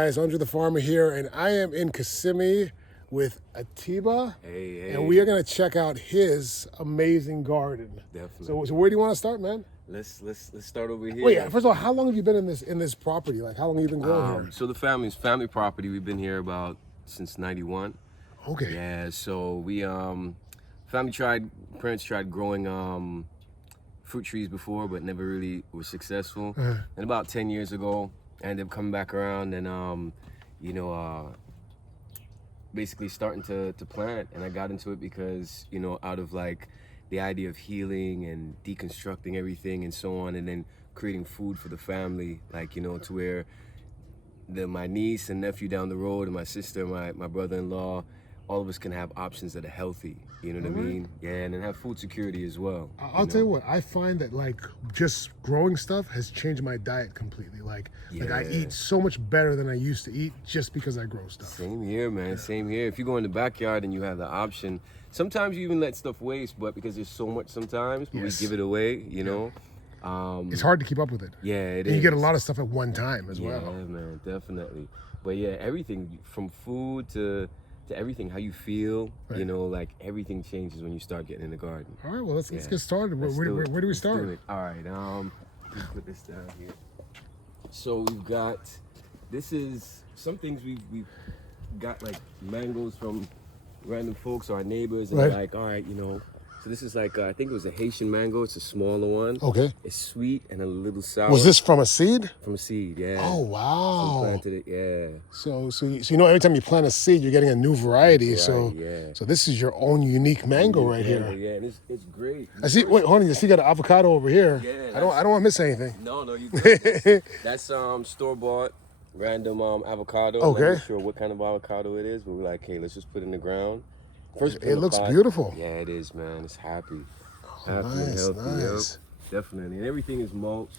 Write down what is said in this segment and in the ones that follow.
Guys, Andrethefarmer here, and I am in Kissimmee with Atiba. Hey. And we are going to check out his amazing garden. Definitely. So where do you want to start, man? Let's start over here. Wait, first of all, how long have you been in this property? Like, how long have you been growing here? So the family's family property. We've been here about since '91. Okay. Yeah. So we parents tried growing fruit trees before, but never really were successful. And about 10 years ago, I ended up coming back around and basically starting to plant. And I got into it because out of like the idea of healing and deconstructing everything and so on, and then creating food for the family, like to where my niece and nephew down the road and my sister, my brother-in-law, all of us can have options that are healthy, you know what I mean? Yeah, and then have food security as well. I'll tell you what, I find that like just growing stuff has changed my diet completely. Like I eat so much better than I used to eat just because I grow stuff. Same here, man. Same here. If you go in the backyard and you have the option, sometimes you even let stuff waste, but because there's so much sometimes, but we give it away, you know? It's hard to keep up with it. Yeah, it and is. you get a lot of stuff at one time as well. Yeah, man, definitely. But yeah, everything from food to everything, how you feel, like everything changes when you start getting in the garden. All right, well, let's get started. Where do we start? Do it. All right, let's put this down here. So we've got, this is some things we've got, like mangoes from random folks, our neighbors, and they're like, all right, so this is like, I think it was a Haitian mango. It's a smaller one. Okay. It's sweet and a little sour. Was this from a seed? From a seed, yeah. Oh, wow. We planted it, yeah. So every time you plant a seed, you're getting a new variety. So this is your own unique mango right here. Yeah, and it's great. I see. Wait, hold on. You see, got an avocado over here. Yeah. I don't want to miss anything. No, you good. That's store-bought random avocado. Okay. I'm not sure what kind of avocado it is, but we're like, hey, let's just put it in the ground. First, it looks beautiful. Yeah, it is, man. It's happy. Oh, Happy and healthy. nice. Yep. Definitely. And everything is mulched.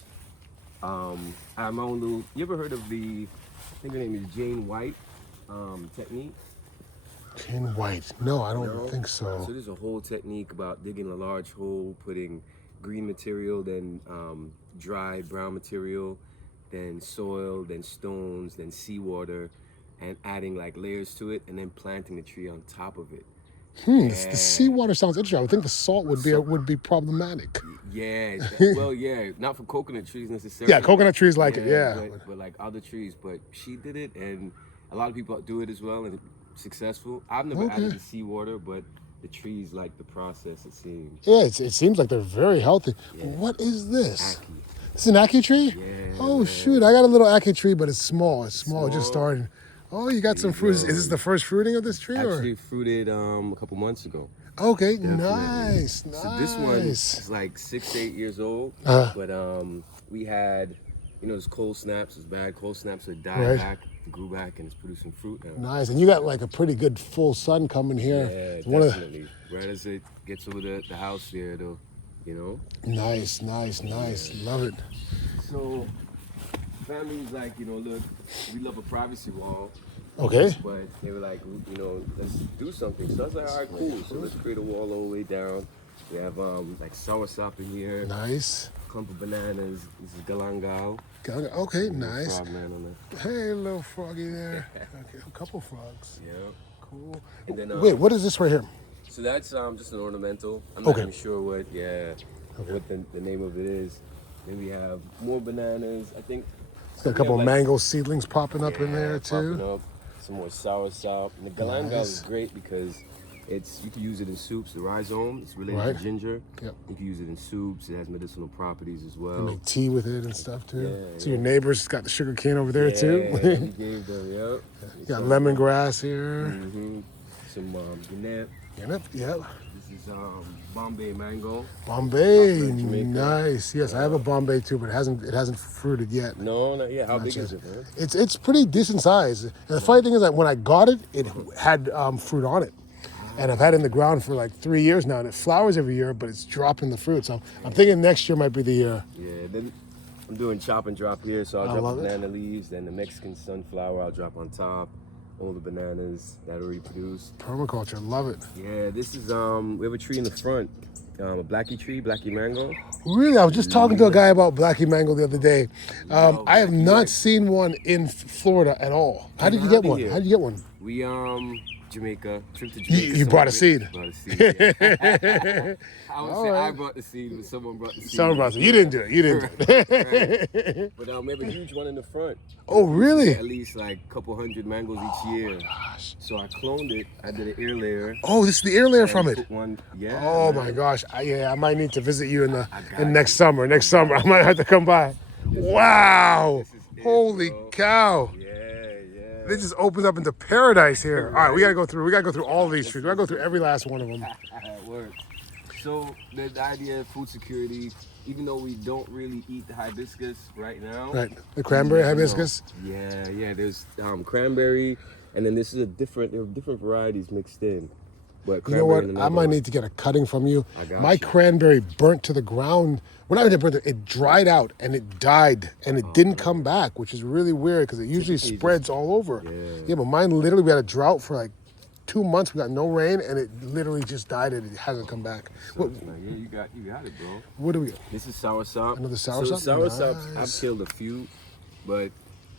I have my own little, you ever heard of I think her name is Jane White technique? Jane White. No, I don't think so. So there's a whole technique about digging a large hole, putting green material, then dry brown material, then soil, then stones, then seawater, and adding like layers to it, and then planting the tree on top of it. The seawater sounds interesting. I would think the salt would be problematic. Yeah, well, not for coconut trees necessarily. Yeah, coconut trees like it, but like other trees. But she did it, and a lot of people do it as well, and it's successful. I've never added the seawater, but the trees like the process, it seems. Yeah, it seems like they're very healthy. Yeah. What is this? Ackee. It's an ackee tree? Yeah. Oh, shoot. I got a little ackee tree, but it's small. It's small. Just starting. Oh, you got some fruit. Is this the first fruiting of this tree? Actually fruited a couple months ago. Okay, nice. So this one is like 6 to 8 years old, but we had, those cold snaps, it's bad cold snaps, so it died back, grew back, and it's producing fruit now. Nice, and you got like a pretty good full sun coming here. Yeah, definitely. Right as it gets over the house here, though, Nice. Love it. So, family's like, look, we love a privacy wall. Okay. But they were like, let's do something. So I was like, all right, cool. So let's create a wall all the way down. We have like Soursop in here. Nice. Clump of bananas. This is galangal. Okay, nice. Frogman on there. Hey, little froggy there. Okay, a couple frogs. Yeah. Cool. And then, wait, what is this right here? So that's just an ornamental. I'm not even sure what the name of it is. Then we have more bananas. I think it's got a couple of mango seedlings popping up in there too. Popping up. Some more soursop. And the galangal is great because you can use it in soups. The rhizome, it's related to ginger. Yep. You can use it in soups. It has medicinal properties as well. You make tea with it and stuff too. Yeah, so your neighbor's got the sugar cane over there too. Yeah, he gave them, You got lemongrass here. Mm-hmm. Some Guinep. Yep. This is Bombay mango. Bombay, nice. Yes, I have a Bombay too, but it hasn't fruited yet. No, not yet. How big is it, man? It's pretty decent size. And the funny thing is that when I got it, it had fruit on it. And I've had it in the ground for like 3 years now, and it flowers every year, but it's dropping the fruit. So I'm thinking next year might be the year. Yeah, then I'm doing chop and drop here, so I'll drop the banana leaves, then the Mexican sunflower I'll drop on top. all the bananas that already produced. Permaculture, love it. Yeah, this is we have a tree in the front, a blackie mango. Really, I was just talking to a guy about Blackie Mango the other day. Yo, I have Blackie not Mango. seen one in Florida at all. How did you I'll get be one? here. How did you get one? We Jamaica, trip to Jamaica. You brought a someone seed. Brought a seed. Yeah. I would All say I right. brought the seed, but someone brought the seed. Someone brought it. You didn't do it. You didn't do it. Right. But we have a huge one in the front. Oh, really? At least like a couple hundred mangoes each year. Gosh. So I cloned it. I did an ear layer. Oh, this is the ear layer from and it. put one, yeah. Oh man. my gosh! I might need to visit you in got next you. summer. Next summer, I might have to come by. Wow! This is it, Holy bro. cow! Yeah. This just opens up into paradise here. All right, we gotta go through. We gotta go through all these trees. We gotta go through every last one of them. It works. So the idea of food security, even though we don't really eat the hibiscus right now. Right, the cranberry you never hibiscus. know. Yeah. There's cranberry, and then this is there are different varieties mixed in. But You know what? cranberry and I might another need to get a cutting from you. I got My you. cranberry burnt to the ground. Well, not even burnt. It dried out and it died and it didn't come back, which is really weird because it usually Typically spreads all over. Yeah, but mine literally, we had a drought for like 2 months. We got no rain and it literally just died and it hasn't come back. What, Yeah, you got it, bro. what do we? This is soursop. Another So soursop? soursops, Nice. I've killed a few, but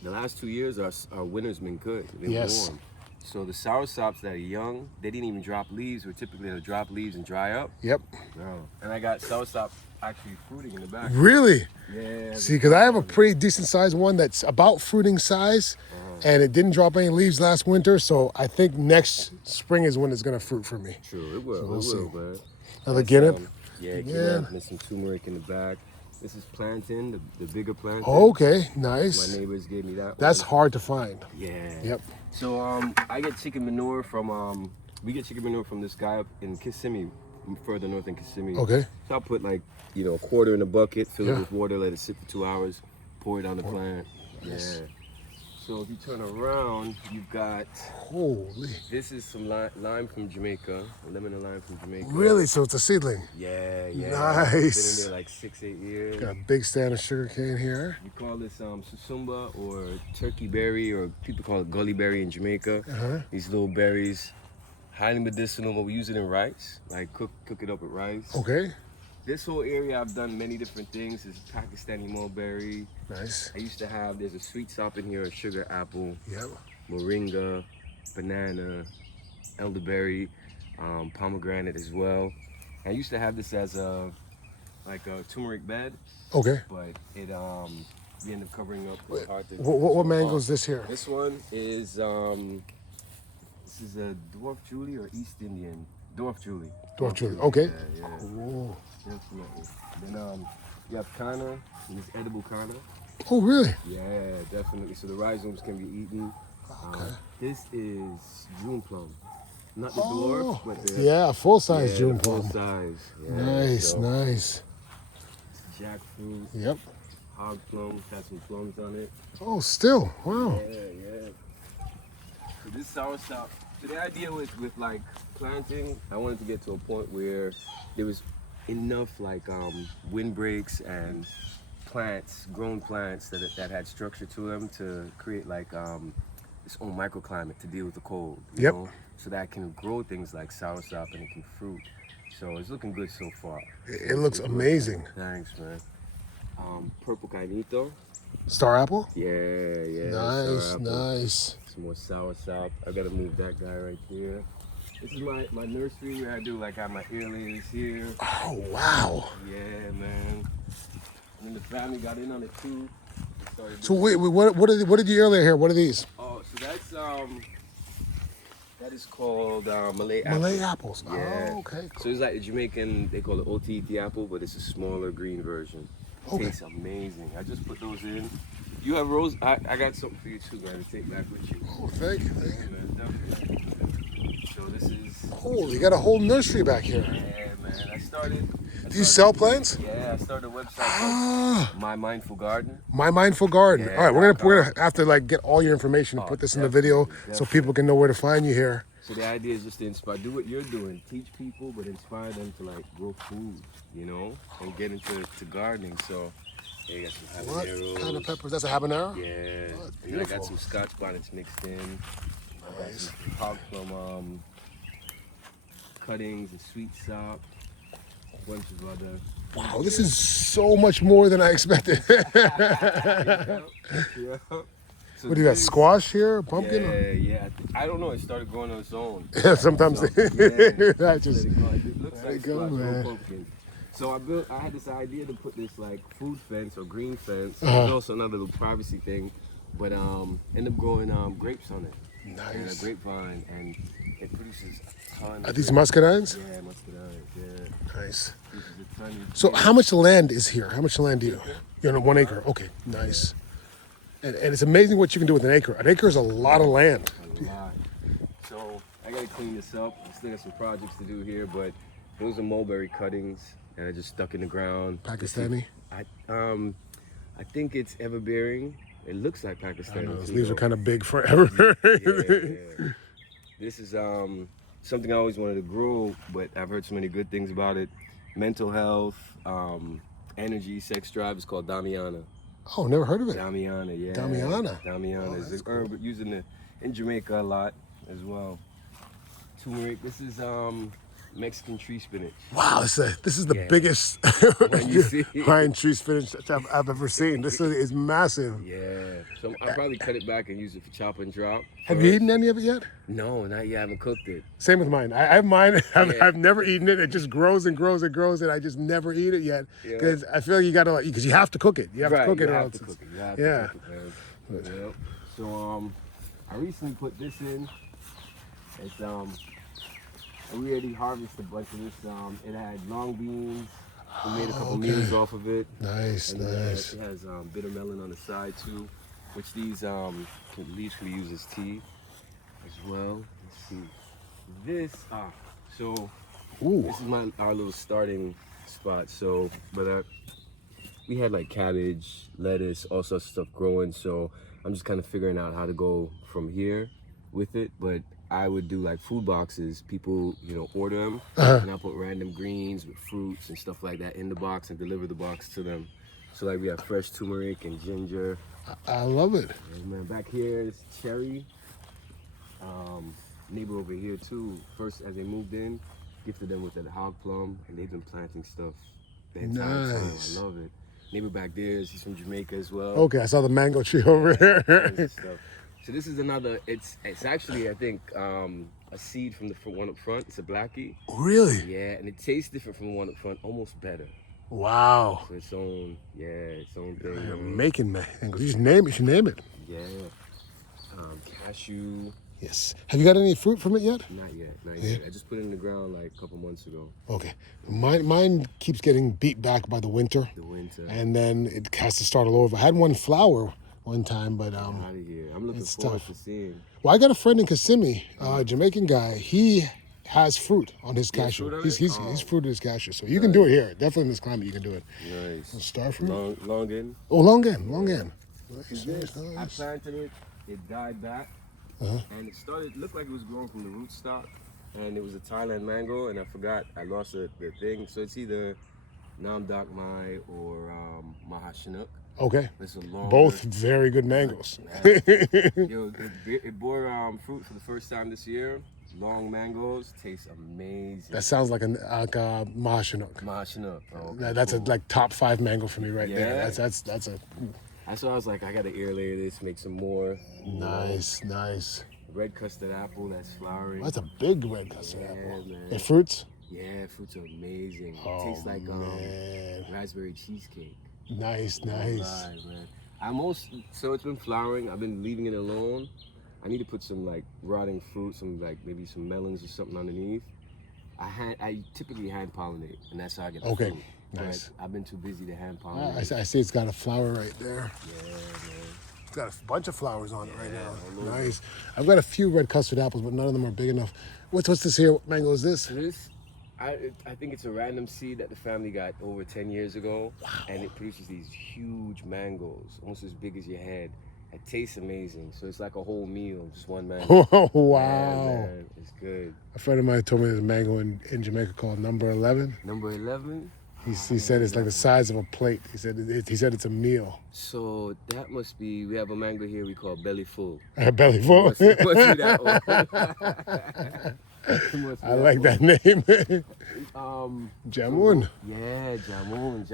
the last 2 years our winter's been good. They've been Yes. warm. So the soursops that are young, they didn't even drop leaves. Or typically they'll drop leaves and dry up. Yep. No. And I got soursop actually fruiting in the back. Really? Yeah. See, because I have a pretty decent sized one that's about fruiting size, and it didn't drop any leaves last winter. So I think next spring is when it's gonna fruit for me. True, it will. we'll it see. will, man. Another That's, guinea? Yeah, Yeah. guinea. There's some turmeric in the back. This is plantain, the bigger plantain. Okay, My nice. neighbors gave me that. That's one. hard to find. Yeah. Yep. So I get chicken manure from we get chicken manure from this guy up in Kissimmee, further north in Kissimmee. Okay. So I'll put like a quarter in a bucket, fill Yeah. it with water, let it sit for 2 hours, pour it on the plant. Nice. Yeah. So if you turn around, you've got Holy. this is some lime from Jamaica, lemon and lime from Jamaica. Really? So it's a seedling. Yeah. Nice. Been in there like 6-8 years. Got a big stand of sugar cane here. We call this susumba or turkey berry, or people call it gully berry in Jamaica. These little berries, highly medicinal, but we use it in rice, like cook it up with rice. Okay. This whole area I've done many different things. Is Pakistani mulberry. Nice. I used to have, there's a sweet sop in here, a sugar apple, Yep. moringa, banana, elderberry, pomegranate as well. I used to have this as a turmeric bed, Okay. but it we ended up covering up with hard to. What mango is this here? This one is this is a dwarf Julie or East Indian dwarf Julie. Dwarf Julie. Okay. Yeah. Cool. Definitely. Then you have kana, and it's edible kana. Oh, really? Yeah, definitely. So the rhizomes can be eaten. Okay. This is June plum, not the dwarf, but the Yeah, full size yeah, June the full plum. size. Yeah, Nice, so nice. jackfruit, Yep. hog plum, has some plums on it. Oh, still. Wow. Yeah. So this soursop. So the idea with like planting, I wanted to get to a point where there was enough like windbreaks and grown plants that had structure to them to create like its own microclimate to deal with the cold. You Yep. know? So that can grow things like soursop and it can fruit. So it's looking good so far. It looks amazing. Thanks, man. Purple caimito. Star apple? Yeah. Nice, sour apple. nice. Some more soursop. I gotta move that guy right there. This is my nursery where I do like have my ear layers here. Oh, wow. Yeah, man. And then the family got in on it too. They started So doing- wait, what did you earlier here? What are these? Oh, so that's that is called Malay apple. Malay apples. Yeah. Oh, okay. So it's like the Jamaican, they call it OTT apple, but it's a smaller green version. Okay. Tastes amazing. I just put those in. You have rose. I got something for you too, man, to take back with you. Oh, thank you. Yeah, man, definitely. So this is. Holy, you got a whole nursery back here. Yeah, man. I started. Do you sell plants? Yeah, I started a website Ah, called My Mindful Garden. My Mindful Garden. Yeah, All right, we're gonna have to like get all your information and Oh, put this in the video so people can know where to find you here. So the idea is just to inspire, do what you're doing, teach people, but inspire them to like grow food, you know, and get into gardening. So, yeah, you got some What habaneros. kind of peppers? That's a habanero? Yeah, and then I beautiful. got some Scotch bonnets mixed in. I got some hog plum cuttings and sweet sop, a bunch of other. Wow, this is so much more than I expected. Yeah, yeah. So What do you got? this, Squash here? Pumpkin? yeah, yeah. I don't know. It started growing on its own. Yeah, sometimes So, I yeah, just let it go. It looks let like it go, squash, no man. pumpkin. So I had this idea to put this like food fence or green fence. Uh-huh. There's also another little privacy thing, but ended up growing grapes on it. And a Nice. grapevine, and it produces a ton. Are of these grapes. muscadines? Yeah, muscadines. Yeah, Nice. produces a ton of So grapes. how much land is here? How much land do you? You're on 1 acre. Okay, nice. And it's amazing what you can do with an acre. An acre is a lot of land. A lot. So I gotta clean this up. I still got some projects to do here, but those are mulberry cuttings that I just stuck in the ground. Pakistani? I think it's everbearing. It looks like Pakistani. Those too, leaves are though. kind of big forever. Yeah. This is something I always wanted to grow, but I've heard so many good things about it. Mental health, energy, sex drive. It's called Damiana. Oh, never heard of it. Damiana, yeah. Damiana. Damiana Oh, is that's a herb used in Jamaica a lot as well. Turmeric. This is Mexican tree spinach. Wow, this is the Yeah. biggest When you see it. pine tree spinach I've ever seen. This is massive. Yeah. So I'll probably cut it back and use it for chop and drop. Have you eaten any of it yet? No, not yet. I haven't cooked it. Same with mine. I have mine. Yeah. I've never eaten it. It just grows and grows and grows, and I just never eat it yet Yeah. because I feel like you gotta because you have to cook it. You have to cook it, You or have else to it's- cook it. You have yeah. to cook it, man. Yep. So I recently put this in. It's we already harvested a bunch of this. It had long beans. We made a couple meals off of it. Nice, And nice. it has bitter melon on the side too, which these leaves can be used as tea as well. Let's see. This so Ooh, this is our little starting spot. So, but we had like cabbage, lettuce, all sorts of stuff growing. So I'm just kind of figuring out how to go from here with it. But I would do like food boxes. People, order them, and I put random greens with fruits and stuff like that in the box and deliver the box to them. So like we have fresh turmeric and ginger. I love it. And man, back here is cherry. Neighbor over here too. First, as they moved in, gifted them with that hog plum, and they've been planting stuff the entire time. Nice. I love it. Neighbor back there, he's from Jamaica as well. Okay, I saw the mango tree over Tons here. of stuff. So this is another. It's actually I think a seed from the one up front. It's a blackie. Really? Yeah, and it tastes different from the one up front, almost better. Wow. So its own thing. You're man. making mangoes. You should name it. You should name it. Yeah. Cashew. Yes. Have you got any fruit from it yet? Not yet. I just put it in the ground like a couple months ago. Okay. Mine keeps getting beat back by the winter, The winter. and then it has to start all over. I had one flower one time, but Out of here. I'm looking it's forward tough. to seeing. well, I got a friend in Kissimmee, a Jamaican guy. He has fruit on his has cashew. fruit on He's it? Oh. fruited his cashew, so you can do it here. Definitely in this climate, you can do it. Nice. Star fruit. Long in. Oh, longan, longan. See this? I planted it. It died back, and it looked like it was growing from the rootstock, and it was a Thailand mango, and I forgot. I lost the thing, so it's either Nam Dak Mai or Mahashinook. Okay. It's a long. Both very good mangoes. Yo, it bore fruit for the first time this year. Long mangoes taste amazing. That sounds like a mahashinook. Mahashinook. Oh, okay, That's cool. a like top 5 mango for me right there. Yeah? That's a That's why I was like, I gotta ear layer this, make some more. nice, nice. Red custard apple that's flowering. That's a big red custard Yeah, apple. man. And fruits? Yeah, fruits are amazing. Oh, It tastes like man. raspberry cheesecake. Nice, nice. Right, man. So it's been flowering. I've been leaving it alone. I need to put some like rotting fruit, some like maybe some melons or something underneath. I typically hand pollinate, and that's how I get the Okay, fruit. nice. But I've been too busy to hand I pollinate. see it's got a flower right there. Yeah, man. It's got a bunch of flowers on it right Yeah, now. all over. Nice. I've got a few red custard apples, but none of them are big enough. What's this here? What mango is this? So this, I think it's a random seed that the family got over 10 years ago, and it produces these huge mangoes, almost as big as your head. It tastes amazing. So it's like a whole meal, just one mango. Oh, Yeah, wow. man, it's good. A friend of mine told me there's a mango in Jamaica called number 11. Number 11, He said it's like the size of a plate. He said it's a meal. So that must be, we have a mango here we call Belly Full. Belly full. Must be that one. Must be I like that name. Jamun. Yeah, Jamun.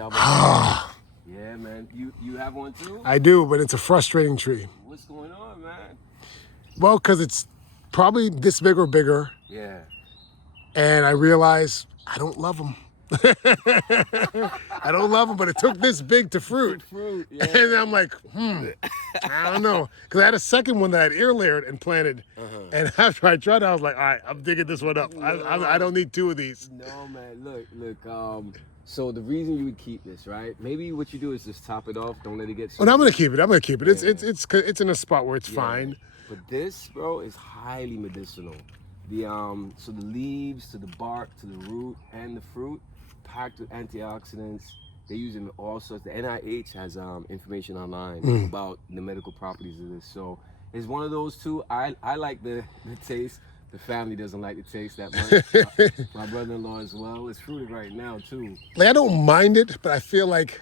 Yeah, man. You have one too? I do, but it's a frustrating tree. What's going on, man? Well, because it's probably this big or bigger, Yeah. and I realize I don't love them. I don't love them, but it took this big to fruit. Yeah. And I'm like, I don't know. Because I had a second one that I had ear layered and planted. And after I tried it, I was like, all right, I'm digging this one up. I don't need two of these. No, man. Look. So the reason you would keep this, right? Maybe what you do is just top it off. Don't let it get. Well, I'm gonna keep it. It's in a spot where it's fine. But this, bro, is highly medicinal. So the leaves to the bark to the root and the fruit, packed with antioxidants. They use it in all sorts. The NIH has information online about the medical properties of this. So it's one of those two. I like the taste. The family doesn't like the taste that much. My brother-in-law as well. It's fruited right now too. Like I don't mind it, but I feel like,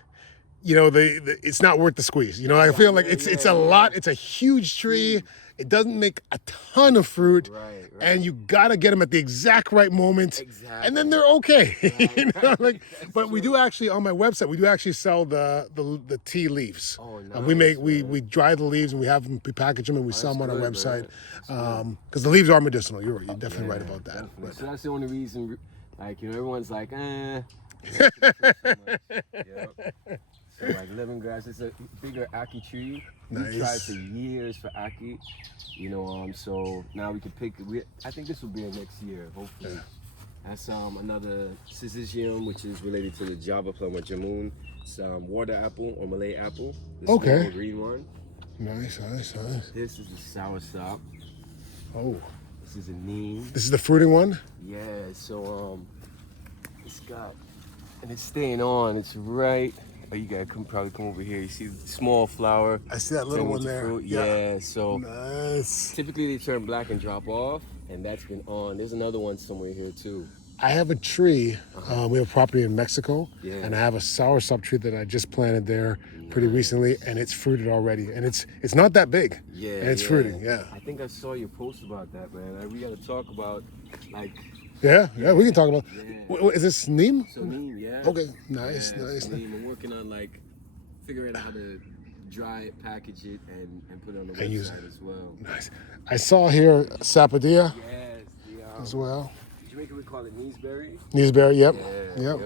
it's not worth the squeeze. I feel like it's a lot. It's a huge tree. It doesn't make a ton of fruit, right. And you gotta get them at the exact right moment, and then they're okay. Right. But we do actually on my website. We do actually sell the tea leaves. Oh, nice. We dry the leaves and we have them, we package them and we sell them on our website. Because the leaves are medicinal. You're definitely right about that. But so that's the only reason. Everyone's like, So like lemongrass, it's a bigger ackee tree. Nice. We tried for years for ackee, so now we can pick. I think this will be next year, hopefully. Yeah. That's another syzygium, which is related to the Java plum or jamun. It's water apple or Malay apple. The small green one. Nice. This is the soursop. Oh. This is a neem. This is the fruiting one? Yeah, so it's got, and it's staying on. It's right. Oh, you gotta probably come over here. You see the small flower. I see that little one there. Fruit. Yeah, so nice. typically they turn black and drop off, and that's been on. There's another one somewhere here too. I have a tree. We have property in Mexico, Yeah. and I have a soursop tree that I just planted there pretty recently, and it's fruited already, and it's not that big. Yeah, and it's fruiting. Yeah. I think I saw your post about that, man. We gotta talk about like. Yeah, we can talk about. Yeah. Is this neem? So neem, yeah. Okay, nice. Neem. I'm working on figuring out how to dry it, package it, and put it on the website use it. as well. Nice. I saw here sapodilla Yes, as well. Jamaica we call it neeseberry. Neeseberry, yep. Yep.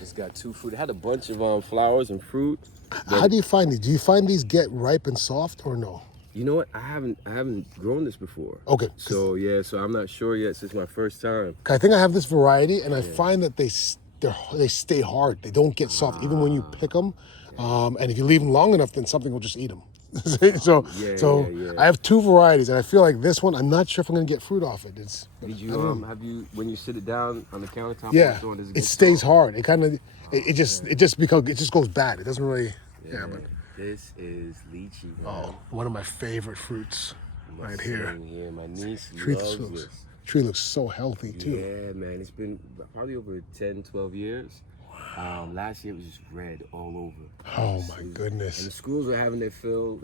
It's got two fruit. It had a bunch of flowers and fruit. How do you find these? Do you find these get ripe and soft or no? You know what? I haven't grown this before. Okay. So I'm not sure yet. Since my first time. I think I have this variety, and I find that they stay hard. They don't get soft even when you pick them. And if you leave them long enough, then something will just eat them. so I have two varieties, and I feel like this one, I'm not sure if I'm gonna get fruit off it. Did you have you when you sit it down on the countertop? Yeah, does it stays hard. It kind of it just goes bad. It doesn't really. Yeah, but this is lychee. Man. Oh, one of my favorite fruits right here. My niece Tree loves this. Tree looks so healthy too. Yeah, man. It's been probably over 10, 12 years. Last year it was just red all over. Oh my goodness. And the schools are having their fill,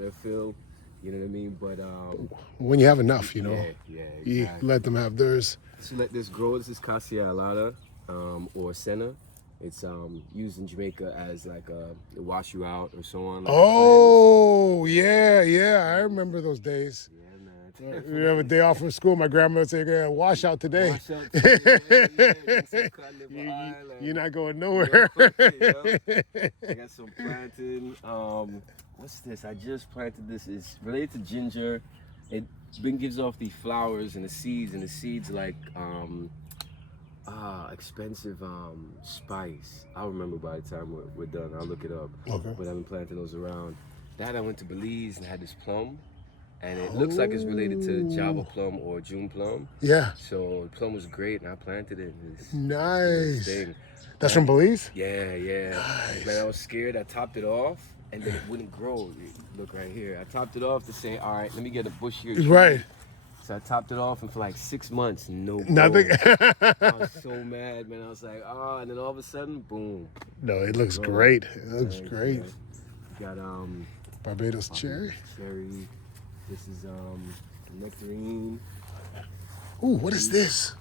you know what I mean? But when you have enough, Yeah, exactly. you let them have theirs. So let this grow. This is Cassia alata, or senna. It's used in Jamaica as like to wash you out or so on. Yeah, I remember those days. Yeah, man. We have a day off from school. My grandma would say, "Yeah, wash out today." Wash out today. You're not going nowhere. I got some planting. What's this? I just planted this. It's related to ginger. It gives off the flowers and the seeds like expensive spice. I'll remember by the time we're done. I'll look it up. Okay. But I've been planting those around. That I went to Belize and had this plum. And it looks like it's related to Java plum or June plum. Yeah. So the plum was great, and I planted it. Nice. That's from Belize? Yeah. Nice. Man, I was scared. I topped it off, and then it wouldn't grow. Look right here. I topped it off to say, all right, let me get a bushier tree. Right. So I topped it off, and for like 6 months, no Nothing. growth. I was so mad, man. I was like, oh, and then all of a sudden, boom. No, it looks Growing. great. It looks Thanks, great. man. Got Barbados cherry. cherry. This is nectarine. Ooh, what is this?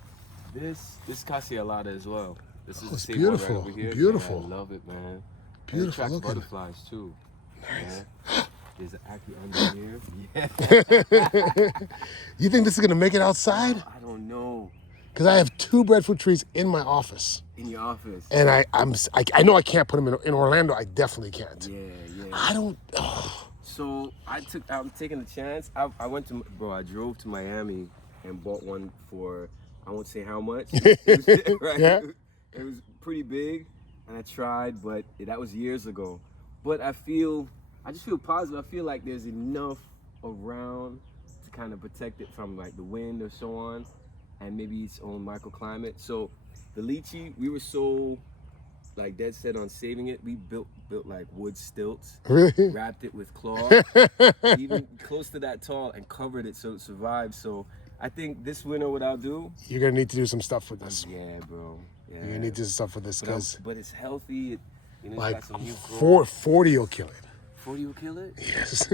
This Cassialata as well. This is Oh, it's the same one beautiful. right over here. Beautiful. Yeah, I love it, man. Beautiful And it attracts looking. butterflies too. Nice. Yeah. There's an acne under here. Yeah. You think this is gonna make it outside? I don't know. Because I have 2 breadfruit trees in my office, In your office. and I know I can't put them in Orlando. I definitely can't. Yeah, yeah. I don't. Oh. So I'm taking the chance. I went to, bro, I drove to Miami and bought one for, I won't say how much. It was, right? Yeah. It was pretty big, and I tried, but that was years ago. But I just feel positive. I feel like there's enough around to kind of protect it from like the wind or so on, and maybe its own microclimate. So the lychee, we were so like dead set on saving it. We built like wood stilts, Really? wrapped it with cloth, even close to that tall, and covered it so it survived. So I think this winter, what I'll do, You're gonna need to do some stuff with this. yeah, bro, yeah. You're gonna need to do some stuff with this because But it's healthy. You know, like it's got some new growth. 40 will kill it. 40 will kill it. Yes.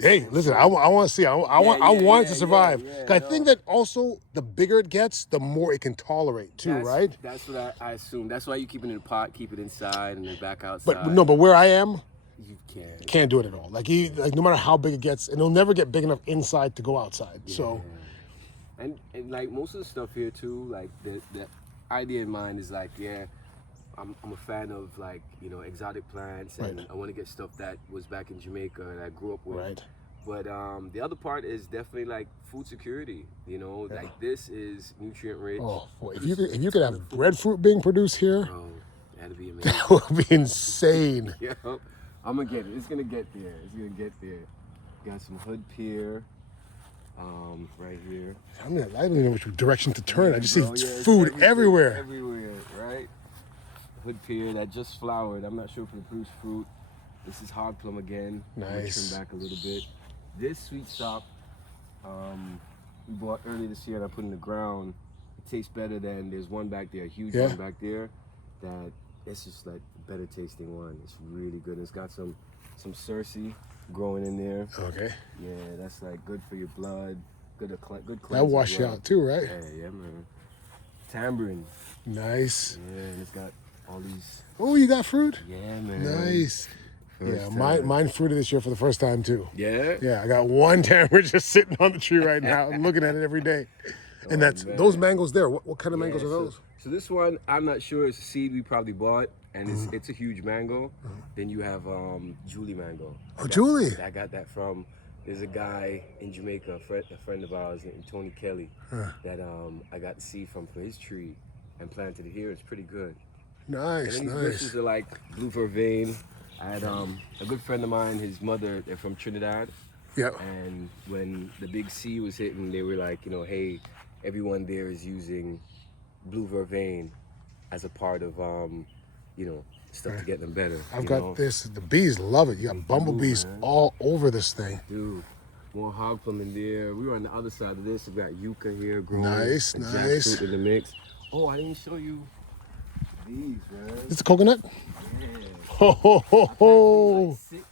Hey, listen, I want to see. I want it to survive. yeah, 'Cause I think that also the bigger it gets, the more it can tolerate too, right? That's what I assume. That's why you keep it in a pot, keep it inside, and then back outside. But where I am, you can't do it at all. Like no matter how big it gets, and it'll never get big enough inside to go outside. So and like most of the stuff here too, like the idea in mind is like, yeah, I'm a fan of like, you know, exotic plants, and Right. I want to get stuff that was back in Jamaica and I grew up with. Right. But the other part is definitely like food security. You know, like this is nutrient rich. oh boy, if you could have breadfruit being produced here, Oh, that'd be amazing. that would be insane. Yeah, I'm gonna get it. It's gonna get there. It's gonna get there. Got some hood pear, right here. I mean, I don't even know which direction to turn. I just see Bro, yeah, it's food everything, everywhere. Everywhere, right? Hood pear that just flowered. I'm not sure if it produced fruit. This is hog plum again. I'm gonna Nice. trim back a little bit. This sweet sop, we bought earlier this year and I put in the ground. It tastes better than, there's one back there, a huge Yeah. one back there, that it's just like a better tasting one. It's really good. It's got some Soursop growing in there. Okay, Yeah, that's like good for your blood. Good cleanse. that wash as you well. out too, right? Yeah, man. Tamarind. Nice. Yeah, and it's got all these. Oh, you got fruit? Yeah, man. Nice. First Yeah, time. mine fruited this year for the first time too. Yeah. Yeah, I got one tamarind just sitting on the tree right now. I'm looking at it every day. And Oh, those man. mangoes there. What kind of Yeah, mangoes are those? So this one, I'm not sure. It's a seed we probably bought, and it's a huge mango. Then you have Julie mango. Oh, Julie. I got that from. There's a guy in Jamaica, a friend of ours named Tony Kelly, that I got the seed from for his tree and planted it here. It's pretty good. Nice, And then these nice. bushes are like blue vervain. I had a good friend of mine, his mother, they're from Trinidad. Yep. And when the big sea was hitting, they were like, you know, hey, everyone there is using blue vervain as a part of, you know, stuff to get them better. I've you got know? this. The bees love it. You got bumblebees man. all over this thing. Dude, more hog plum in there. We were on the other side of this. We got yucca here growing. Nice, and nice. jackfruit in the mix. Oh, I didn't show you these, man. This a coconut? Yeah. Ho, ho, ho, ho. Like 6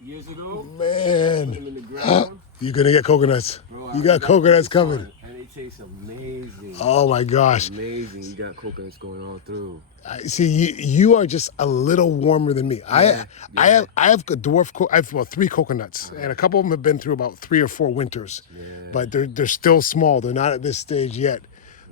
years ago. Put Man. them in the ground. You're going to get coconuts. Bro, You I got coconuts this one, coming. And they taste amazing. Oh my gosh. Amazing. You got coconuts going all through. See, you are just a little warmer than me. I have a dwarf. I have about 3 coconuts, and a couple of them have been through about 3 or 4 winters. Yeah. But they're still small. They're not at this stage yet.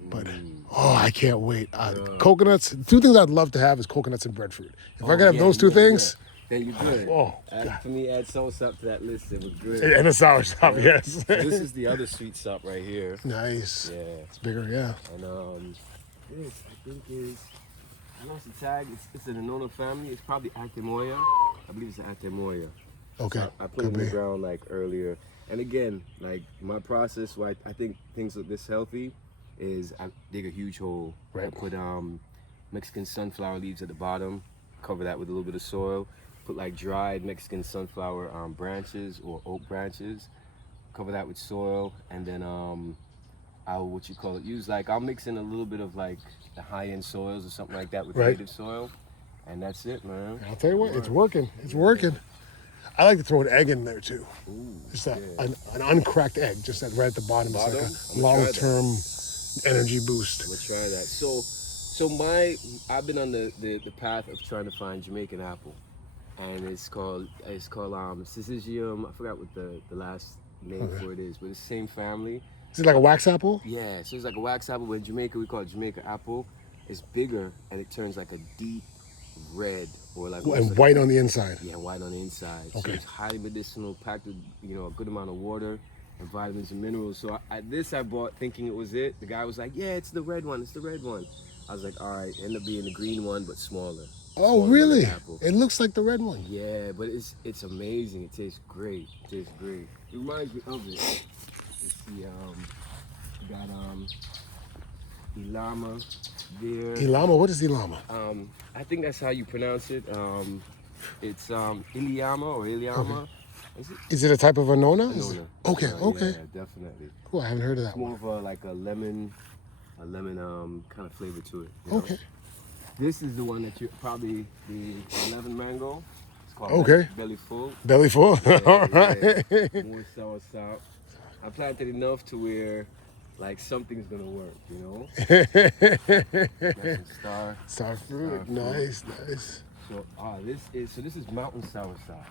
But oh, I can't wait. Coconuts. 2 things I'd love to have is coconuts and breadfruit. If I could have those 2 things, then you're good. Oh, For me, add Soursop to that list. It was good. and a soursop, yes. This is the other sweet sop right here. Nice. Yeah. It's bigger, yeah. And this I think is, I know it's a tag. It's an Anona family. It's probably Actimoya. I believe it's an Actimoya. Okay. So I put it in the ground like earlier. And again, like my process why I think things look this healthy is I dig a huge hole. Right. I put Mexican sunflower leaves at the bottom, cover that with a little bit of soil, put like dried Mexican sunflower branches or oak branches, cover that with soil, and then I'll use like I'll mix in a little bit of like the high-end soils or something like that with Right. native soil, and that's it, man. I'll tell you what, it's working. It's working. I like to throw an egg in there too. Ooh, Just that yeah. an uncracked egg, just that right at the bottom. It's Bottom? like I'm a gonna try long-term energy boost. I'm gonna try that. So I've been on the path of trying to find Jamaican apple, and it's called Syzygium. I forgot what the last name for it is, but it's the same family. Is it like a wax apple? Yeah, so it's like a wax apple, but in Jamaica we call it Jamaica apple. It's bigger and it turns like a deep red or like And like white on the inside. yeah, white on the inside. Okay. So it's highly medicinal, packed with a good amount of water and vitamins and minerals. So I bought thinking it was it. The guy was like, yeah, it's the red one. It's the red one. I was like, all right. Ended up being the green one, but smaller. Oh, Smaller really? than apple. It looks like the red one. Yeah, but it's amazing. It tastes great. It tastes great. It reminds me of it. Let's see. We got Ilama there. Ilama, what is Ilama? I think that's how you pronounce it. It's Iliama or Iliama. Okay. Is it? Is it a type of Anona? Anona. Okay, okay. Yeah, definitely. Cool, I haven't heard of that It's more one. of like a lemon kind of flavor to it. You know? Okay. This is the one that you probably the 11 mango. It's called Okay. Belly Full. Belly full? All right. Yeah. More soursop. I planted enough to where like something's gonna work, you know. That's some Star fruit. Nice, nice. So this is mountain soursop.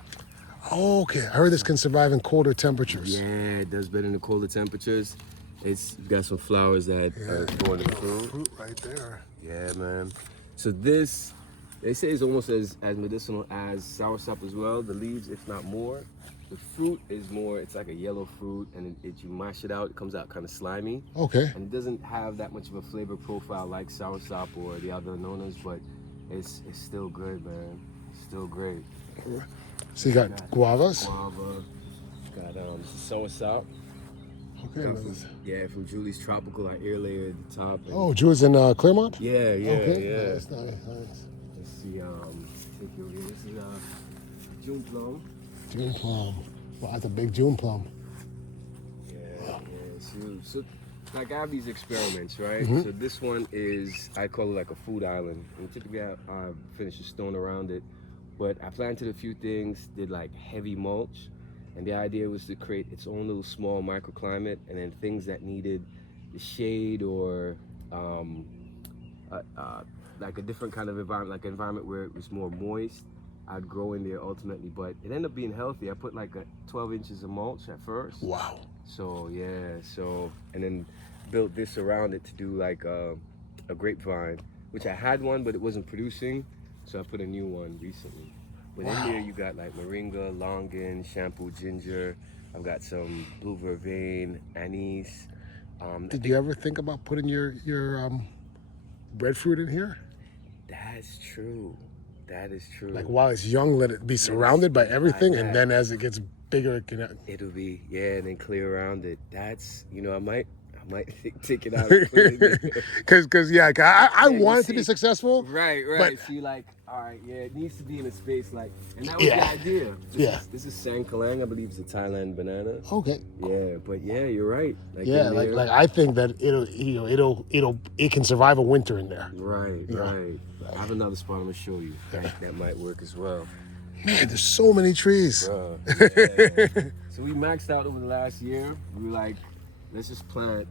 Oh, okay. I heard this can survive in colder temperatures. Yeah, it does better in the colder temperatures. It's got some flowers that are going to fruit. Fruit right there. Yeah, man. So this, they say is almost as medicinal as soursop as well. The leaves, if not more. The fruit is more, it's like a yellow fruit, and you mash it out, it comes out kind of slimy. Okay. And it doesn't have that much of a flavor profile like soursop or the other nonas, but it's still good, man. It's still great. So you got guavas? Guava, got soursop. Okay. Yeah, from Julie's Tropical, I air layer at the top. And Oh, Julie's in Claremont? yeah, Okay. Nice, nice, nice. Let's see, take you over here. This is June plum. June plum. Wow, that's a big June plum. Yeah. So like I have these experiments, right? Mm-hmm. So this one is, I call it like a food island. And typically I finish a stone around it, but I planted a few things, did like heavy mulch, and the idea was to create its own little small microclimate, and then things that needed the shade or like a different kind of environment, like an environment where it was more moist, I'd grow in there ultimately. But it ended up being healthy. I put like 12 inches of mulch at first. Wow. So and then built this around it to do like a grapevine, which I had one, but it wasn't producing. So I put a new one recently. But in there you got like moringa, longan, shampoo, ginger. I've got some blue vervain, anise. Did you ever think about putting your breadfruit in here? That's true. That is true. Like while it's young, let it be surrounded by everything, and then as it gets bigger, it can. It'll be, and then clear around it. That's, I might take it out and put it in there. Cause yeah, I want it to be successful. Right. But, So you like, all right, it needs to be in a space like, and that was the idea. This is Sang Kalang, I believe it's a Thailand banana. Okay. Yeah, but you're right. Like Yeah, like I think that it can survive a winter in there. Right. I have another spot I'm gonna show you. That might work as well. Man, there's so many trees. Bruh, yeah. So we maxed out over the last year. We were like, let's just plant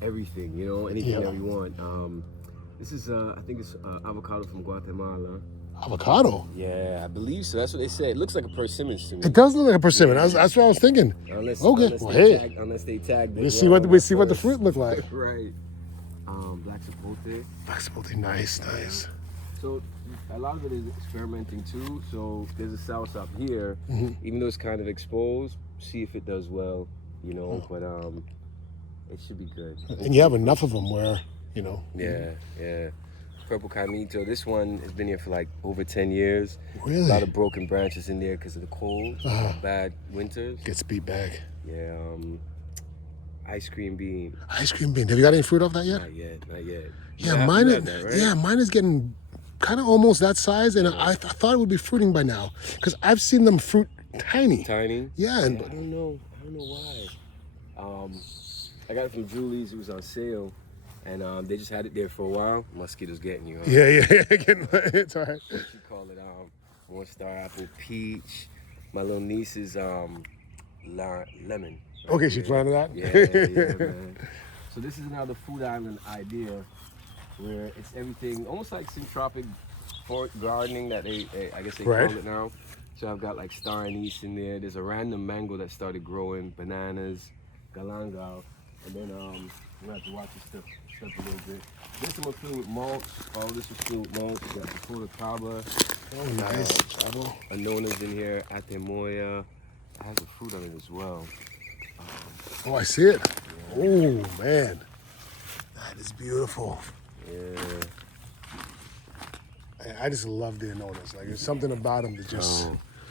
everything, anything that we want. This is, I think it's avocado from Guatemala. Avocado? Yeah, I believe so. That's what they say. It looks like a persimmon to me. It does look like a persimmon. That's what I was thinking. Unless they tagged it. We see what the fruit look like. Right. Black chipotle. Black chipotle, nice. So a lot of it is experimenting too. So there's a soursop here, Mm-hmm. even though it's kind of exposed. See if it does well, But it should be good. And you have enough of them where, Yeah. Purple Camito. This one has been here for like over 10 years. Really? A lot of broken branches in there because of the cold, bad winters. Gets beat back. Yeah. Ice cream bean. Ice cream bean. Have you got any fruit off that yet? Not yet. Yeah, mine is getting kind of almost that size, and I thought it would be fruiting by now because I've seen them fruit tiny. Tiny? Yeah, I don't know. I don't know why. I got it from Julie's. It was on sale, and they just had it there for a while. Mosquitoes getting you. Huh? Yeah. It's all right. What you call it? One star apple, peach. My little niece's lemon. Right Okay, she planted that? Yeah, man. So this is now the food island idea, where it's everything almost like syntropic forest gardening that I guess they Right. call it now. So I've got like star anise in there. There's a random mango that started growing, bananas, galangal, and then I'm gonna have to watch this stuff a little bit. This one filled with mulch. All this was filled with mulch. We got the Dakota Kaba. Oh, nice. Anona's in here, Atemoya. It has a fruit on it as well. Oh, I see it. Oh, man. That is beautiful. Yeah. I just love the Anonas. Like, there's something about them that just...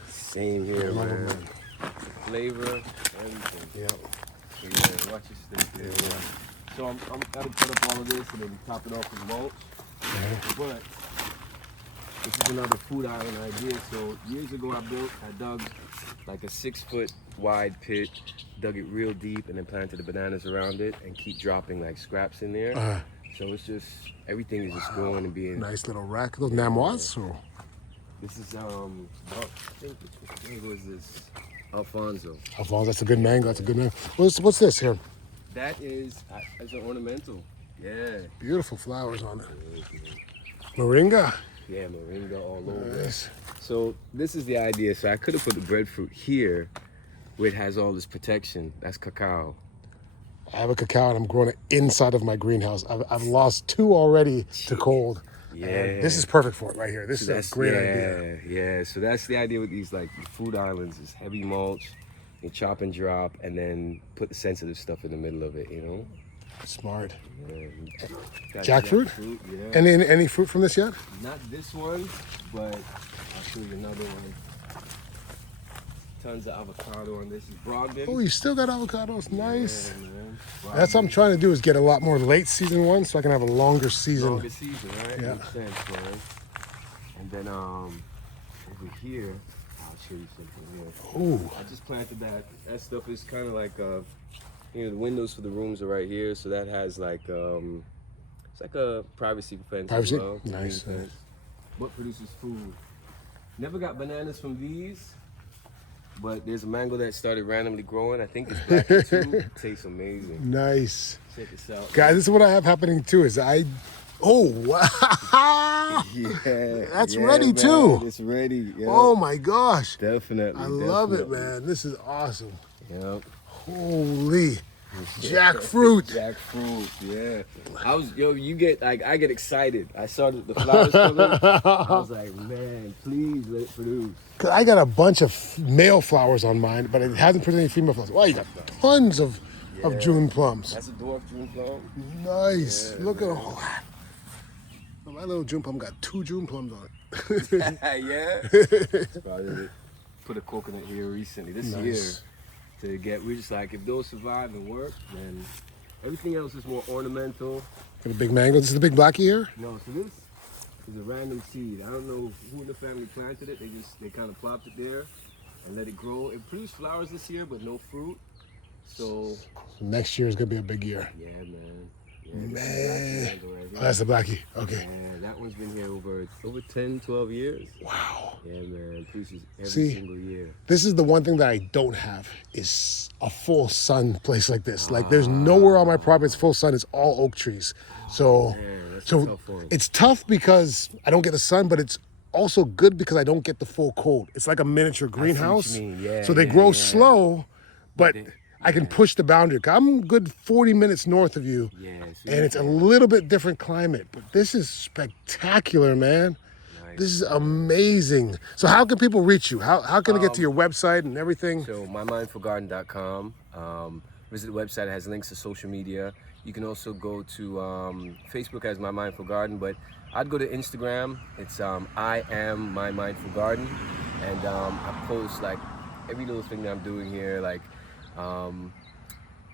Same here, I love man. them, man. Flavor, everything. Yeah. So, yeah, watch your stuff there. Yeah. So I'm gotta put up all of this and then top it off with mulch. But this is another food island idea. So years ago I dug like a 6-foot wide pit, dug it real deep, and then planted the bananas around it and keep dropping like scraps in there. So it's just, everything is just growing and being... Nice little rack. Those Namois? Or? This is, I think, what was this? Alfonso. Alphonse, that's a good mango. That's a good mango. What's this here? That is, as an ornamental. Yeah. Beautiful flowers on it. Moringa. Yeah, moringa all over. Nice. So this is the idea. So I could have put the breadfruit here, where it has all this protection. That's cacao. I have a cacao and I'm growing it inside of my greenhouse. I've lost 2 already to cold. Yeah. And this is perfect for it right here. This is a great idea. Yeah, so that's the idea with these like food islands is heavy mulch, you chop and drop, and then put the sensitive stuff in the middle of it, you know? Smart. Got Jackfruit? Yeah. Any fruit from this yet? Not this one, but I'll show you another one. Tons of avocado on this. Is Brogdon. Oh, you still got avocados. Nice. Yeah, man. That's what I'm trying to do is get a lot more late season ones so I can have a longer season. Longer season, right? Yeah. Makes sense, man. And then over here, I'll show you something here. Ooh. I just planted that. That stuff is kind of like, you know, the windows for the rooms are right here, so that has like, it's like a privacy fence. Privacy? As well. Nice. Fence. What produces food? Never got bananas from these. But there's a mango that started randomly growing. I think it's black too. It tastes amazing. Nice. Check this out. Guys, this is what I have happening too is oh, wow. Yeah. That's yeah, ready man. too. It's ready. Yep. Oh my gosh. Definitely. I love it, man. This is awesome. Yep. Holy. Jackfruit. Jackfruit, yeah. You get, like, I get excited. I saw the flowers coming. I was like, man, please let it produce. Cause I got a bunch of male flowers on mine, but it hasn't produced any female flowers. Wow, you got tons of June plums. That's a dwarf June plum. Nice. Yeah, Look at all that. Oh, my little June plum got 2 June plums on it. Yeah. That's about it. Put a coconut here recently. This year. We're just like, if those survive and work, then everything else is more ornamental. Got a big mango. This is the big blackie here? No, so this is a random seed. I don't know who in the family planted it. They kind of plopped it there and let it grow. It produced flowers this year, but no fruit. So next year is gonna be a big year. Yeah, man. Yeah, Man. Oh, that's the blackie. Okay. Yeah, that one's been here over 10, 12 years. Wow. Yeah, man. Produces every See, single year. This is the one thing that I don't have is a full sun place like this. Like there's nowhere on my property it's full sun. It's all oak trees. So, Man, that's a so tough one. it's tough because I don't get the sun, but it's also good because I don't get the full cold. It's like a miniature greenhouse. you mean. Yeah, so they yeah, grow yeah. slow, but I can push the boundary. I'm good 40 minutes north of you, Yeah, and it's a little bit different climate. But this is spectacular, man. Nice. This is amazing. So how can people reach you? How can they get to your website and everything? So mymindfulgarden.com. Visit the website. It has links to social media. You can also go to Facebook as My Mindful Garden, but I'd go to Instagram. It's I am My Mindful Garden, and I post like every little thing that I'm doing here, like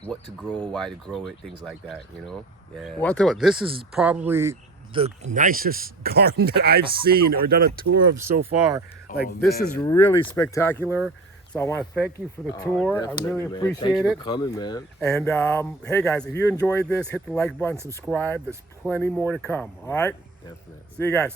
what to grow, why to grow it, things like that, you know? Yeah. Well, I'll tell you what, this is probably the nicest garden that I've seen or done a tour of so far. Like, this is really spectacular. So I want to thank you for the tour. I Definitely, really man. appreciate Thank you it. for coming, man. And hey guys, if you enjoyed this, hit the like button, subscribe. There's plenty more to come. All right. Definitely. See you guys.